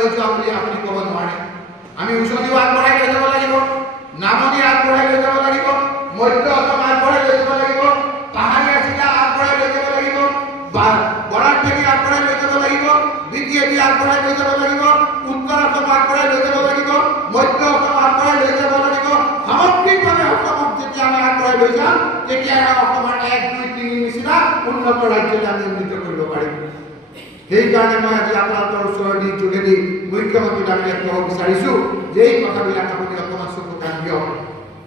লৈ যোৱা বুলি আপুনি ক'ব নোৱাৰে আমি উজনিও আগবঢ়াই লৈ যাব লাগিব নামনি আগবঢ়াই লৈ যাব লাগিব মধ্য অসম আগবঢ়াই লৈ যাব লাগিব পাহাৰীয়া জিলা আগবঢ়াই লৈ যাব লাগিব বৰাকভেলী আগবঢ়াই লৈ যাব লাগিব বিটিএডি আগবঢ়াই লৈ যাব লাগিব উত্তৰ অসম আগবঢ়াই লৈ যাব লাগিব মধ্য অসম আগবঢ়াই লৈ যাব লাগিব সামগ্ৰিকভাৱে অসমক যেতিয়া আমি আগবঢ়াই লৈ যাম তেতিয়া অসমৰ 1 2 3 নিচিনা উন্নত ৰাজ্যলৈ আমি উন্নীত কৰিব পাৰিম সেইকাৰণে মই আজি আপোনালোকৰ ওচৰত যোগেদি মুখ্যমন্ত্ৰী ডাঙৰীয়াক ক'ব বিচাৰিছোঁ যে এই কথাবিলাক আপুনি অকণমান চকু কাণ দিয়ক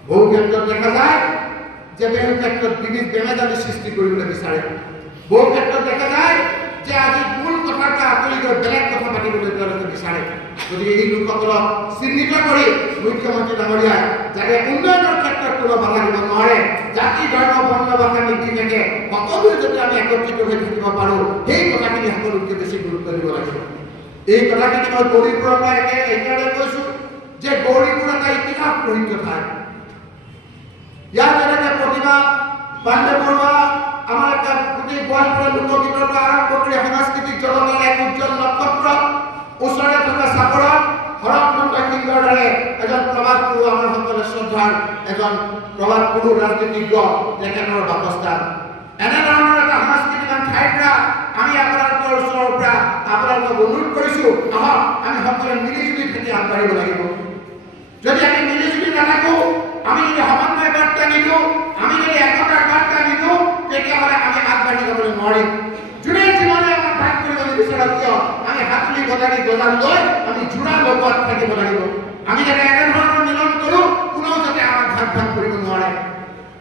বহু ক্ষেত্ৰত দেখা যায় যে বহু ক্ষেত্ৰত বিবিধ বেমেজালি সৃষ্টি কৰিবলৈ বিচাৰে বহু ক্ষেত্ৰত দেখা যায় যে আজি মূল কথাটা আঁতৰি গৈ বেলেগ কথা পাতিবলৈ তেওঁলোকে বিচাৰে গতিকে এই লোকসকলক চিহ্নিত কৰি মুখ্যমন্ত্ৰী ডাঙৰীয়াই যাতে উন্নয়নৰ ক্ষেত্ৰত কোনো বাধা দিব নোৱাৰে জাতি ধৰ্ম বৰ্ণ ভাষা নিৰ্বিশেষে সকলোৱে যাতে আমি একত্ৰিত হৈ থাকিব পাৰোঁ সেই কথাখিনি সকলোতকৈ বেছি গুৰুত্ব দিব লাগিব এই কথাখিনি মই গৌৰীপুৰৰ পৰা একেবাৰে কৈছোঁ যে গৌৰীপুৰ এটা ইতিহাস প্ৰসিদ্ধ ঠাই ইয়াত যেনেকৈ প্ৰতিভা পাণ্ডে বৰুৱা আমাৰ এটা গোটেই গোৱালপাৰা লোকগীতৰ পৰা আৰম্ভ কৰি সাংস্কৃতিক জগতৰ এক উজ্জ্বল নক্ষত্ৰ ওচৰতে থকা চাপৰত হৰকমন্ত সিংহৰ দৰে এজন প্ৰবাদ পুৰুষ আমাৰ সকলোৱে শ্ৰদ্ধাৰ এজন প্ৰবাদ পুৰুষ ৰাজনীতিজ্ঞ তেখেতৰ বাসস্থান এনেধৰণৰ এটা সাংস্কৃতিক ঠাইৰ পৰা আমি আপোনালোকৰ ওচৰৰ পৰা আপোনালোকক অনুৰোধ কৰিছোঁ আহক আমি সকলোৱে মিলিজুলি থাকি আগবাঢ়িব লাগিব যদি আমি মিলিজুলি নাথাকোঁ আমি যদি সমন্বয় বাৰ্তা নিদিওঁ আমি যদি একতাৰ বাৰ্তা নিদিওঁ তেতিয়াহ'লে আমি আগবাঢ়ি যাবলৈ নোৱাৰিম যোনে জীৱনে আমাক ভাগ কৰিবলৈ বিচাৰক কিয় আমি হাতুলি গজালি গজাল লৈ আমি জোৰা লগোৱাত থাকিব লাগিব আমি যাতে এনেধৰণৰ মিলন কৰোঁ কোনেও যাতে আমাক ভাগ কৰিব নোৱাৰে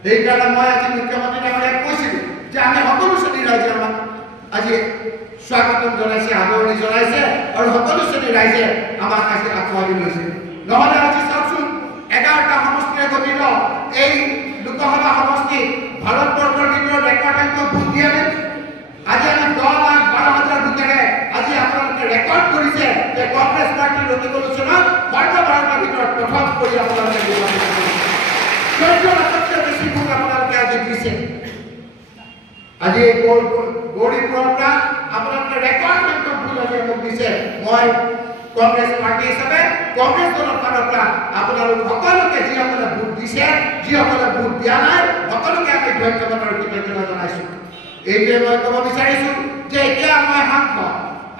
সেইকাৰণে মই আজি মুখ্যমন্ত্ৰী ডাঙৰীয়াক কৈছিলোঁ যে আমি সকলো শ্ৰেণীৰ ৰাইজে আমাক আজি স্বাগতম জনাইছে আদৰণি জনাইছে আৰু সকলো শ্ৰেণীৰ ৰাইজে আমাক আজি আঁকোৱালি লৈছে নহ'লে আজি চাওকচোন 11টা সমষ্টিৰে গঠিত এই লোকসভা সমষ্টি ভাৰতবৰ্ষৰ ভিতৰত ৰেকৰ্ড ভোট দিয়া নাই আজি আমি 10,12,000 ভোটেৰে আজি আপোনালোকে ৰেকৰ্ড কৰিছে যে কংগ্ৰেছ পাৰ্টীৰ অধিৱেশনত সৰ্বভাৰতৰ ভিতৰত প্ৰথম কৰি আপোনালোকে নিৰ্বাচিত কৰিছে 14,000তকৈ বেছি ভোট আপোনালোকে আজি দিছে আজি এই গৌৰীপুৰৰ পৰা আপোনালোকে ৰেকৰ্ড সংখ্যক ভোট আজি মোক দিছে মই কংগ্ৰেছ পাৰ্টি হিচাপে কংগ্ৰেছ দলৰ ফালৰ পৰা আপোনালোক সকলোকে যিসকলে ভোট দিছে যিসকলে ভোট দিয়া নাই সকলোকে আমি ধন্যবাদ আৰু কৃতজ্ঞতা জনাইছোঁ এইটোৱে মই ক'ব বিচাৰিছোঁ যে এতিয়া মই সাংসদ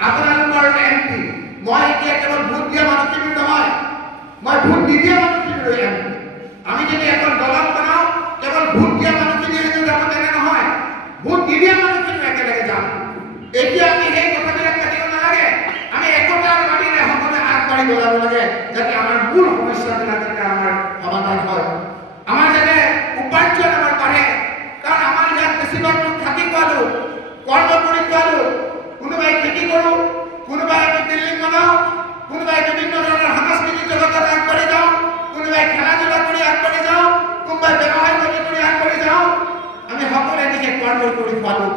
আপোনালোকৰ MP মই এতিয়া কেৱল ভোট দিয়া মানুহখিনিৰ নহয় মই ভোট নিদিয়া মানুহখিনিৰ MP আমি যদি এখন দলং বনাওঁ কেৱল ভোট দিয়া মানুহখিনিয়ে যাব তেনে নহয় ভোট নিদিয়া মানুহখিনিও একেলগে যাম এতিয়া আমি সেই কথাবিলাক পাতিব নালাগে আমি একতাৰ বাণীৰে সকলোৱে আগবাঢ়ি যাব লাগে যাতে আমাৰ মূল সমস্যাবিলাক যাতে আমাৰ সমাধান হয় আমাৰ যাতে উপাৰ্জন আমাৰ বাঢ়ে কাৰণ আমাৰ ইয়াত বেছিভাগ লোক খাতি খোৱালোঁ কৰ্ম কৰি খোৱালোঁ কোনোবাই খেতি কৰোঁ কোনোবাই আমি বিল্ডিং বনাওঁ কোনোবাই বিভিন্ন ধৰণৰ সাংস্কৃতিক জগতত আগবাঢ়ি যাওঁ কোনোবাই খেলা ধূলা কৰি আগবাঢ়ি যাওঁ কোনোবাই ব্যৱসায় কৰি আগবাঢ়ি যাওঁ আমি সকলোৱে নিজে কৰ্ম কৰি খোৱালোঁ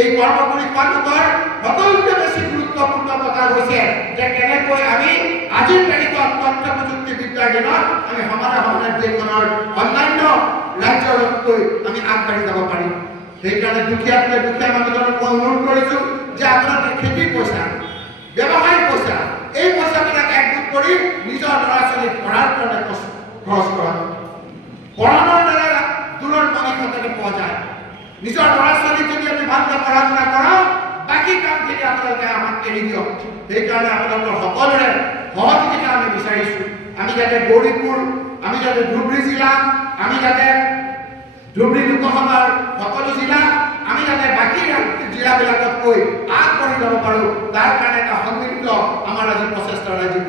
এই কৰ্ম কৰি খোৱাটোৰ সকলোতকৈ বেছি গুৰুত্বপূৰ্ণ কথা হৈছে যে কেনেকৈ আমি আজিৰ তাৰিখত তথ্য প্ৰযুক্তিবিদ্যাৰ দিনত আমি সমানে দেশখনৰ অন্যান্য ৰাজ্যতকৈ আমি আগবাঢ়ি যাব পাৰিম সেইকাৰণে দুখীয়াতকৈ দুখীয়া মানুহজনক মই অনুৰোধ কৰিছোঁ যে আপোনালোকে খেতিৰ পইচা ব্যৱসায়িক পইচা এই পইচাবিলাক একগোট কৰি নিজৰ ল'ৰা ছোৱালীক পঢ়াৰ কাৰণে খৰচ কৰা পঢ়াৰ দ্বাৰা দূৰৰ মনিষতাকে পোৱা যায় নিজৰ ল'ৰা ছোৱালীক যদি আমি ভালকৈ পঢ়া শুনা কৰাওঁ বাকী কামখিনি আপোনালোকে আমাক এৰি দিয়ক সেইকাৰণে আপোনালোকৰ সকলোৰে সহযোগিতা আমি বিচাৰিছোঁ আমি যাতে গৌৰীপুৰ আমি যাতে ধুবুৰী জিলা আমি যাতে ধুবুৰী লোকসভাৰ সকলো জিলা আমি যাতে বাকী জিলাবিলাকতকৈ আগবাঢ়ি যাব পাৰোঁ তাৰ কাৰণে এটা সন্মিলিত আমাৰ আজি প্ৰচেষ্টাৰ আজি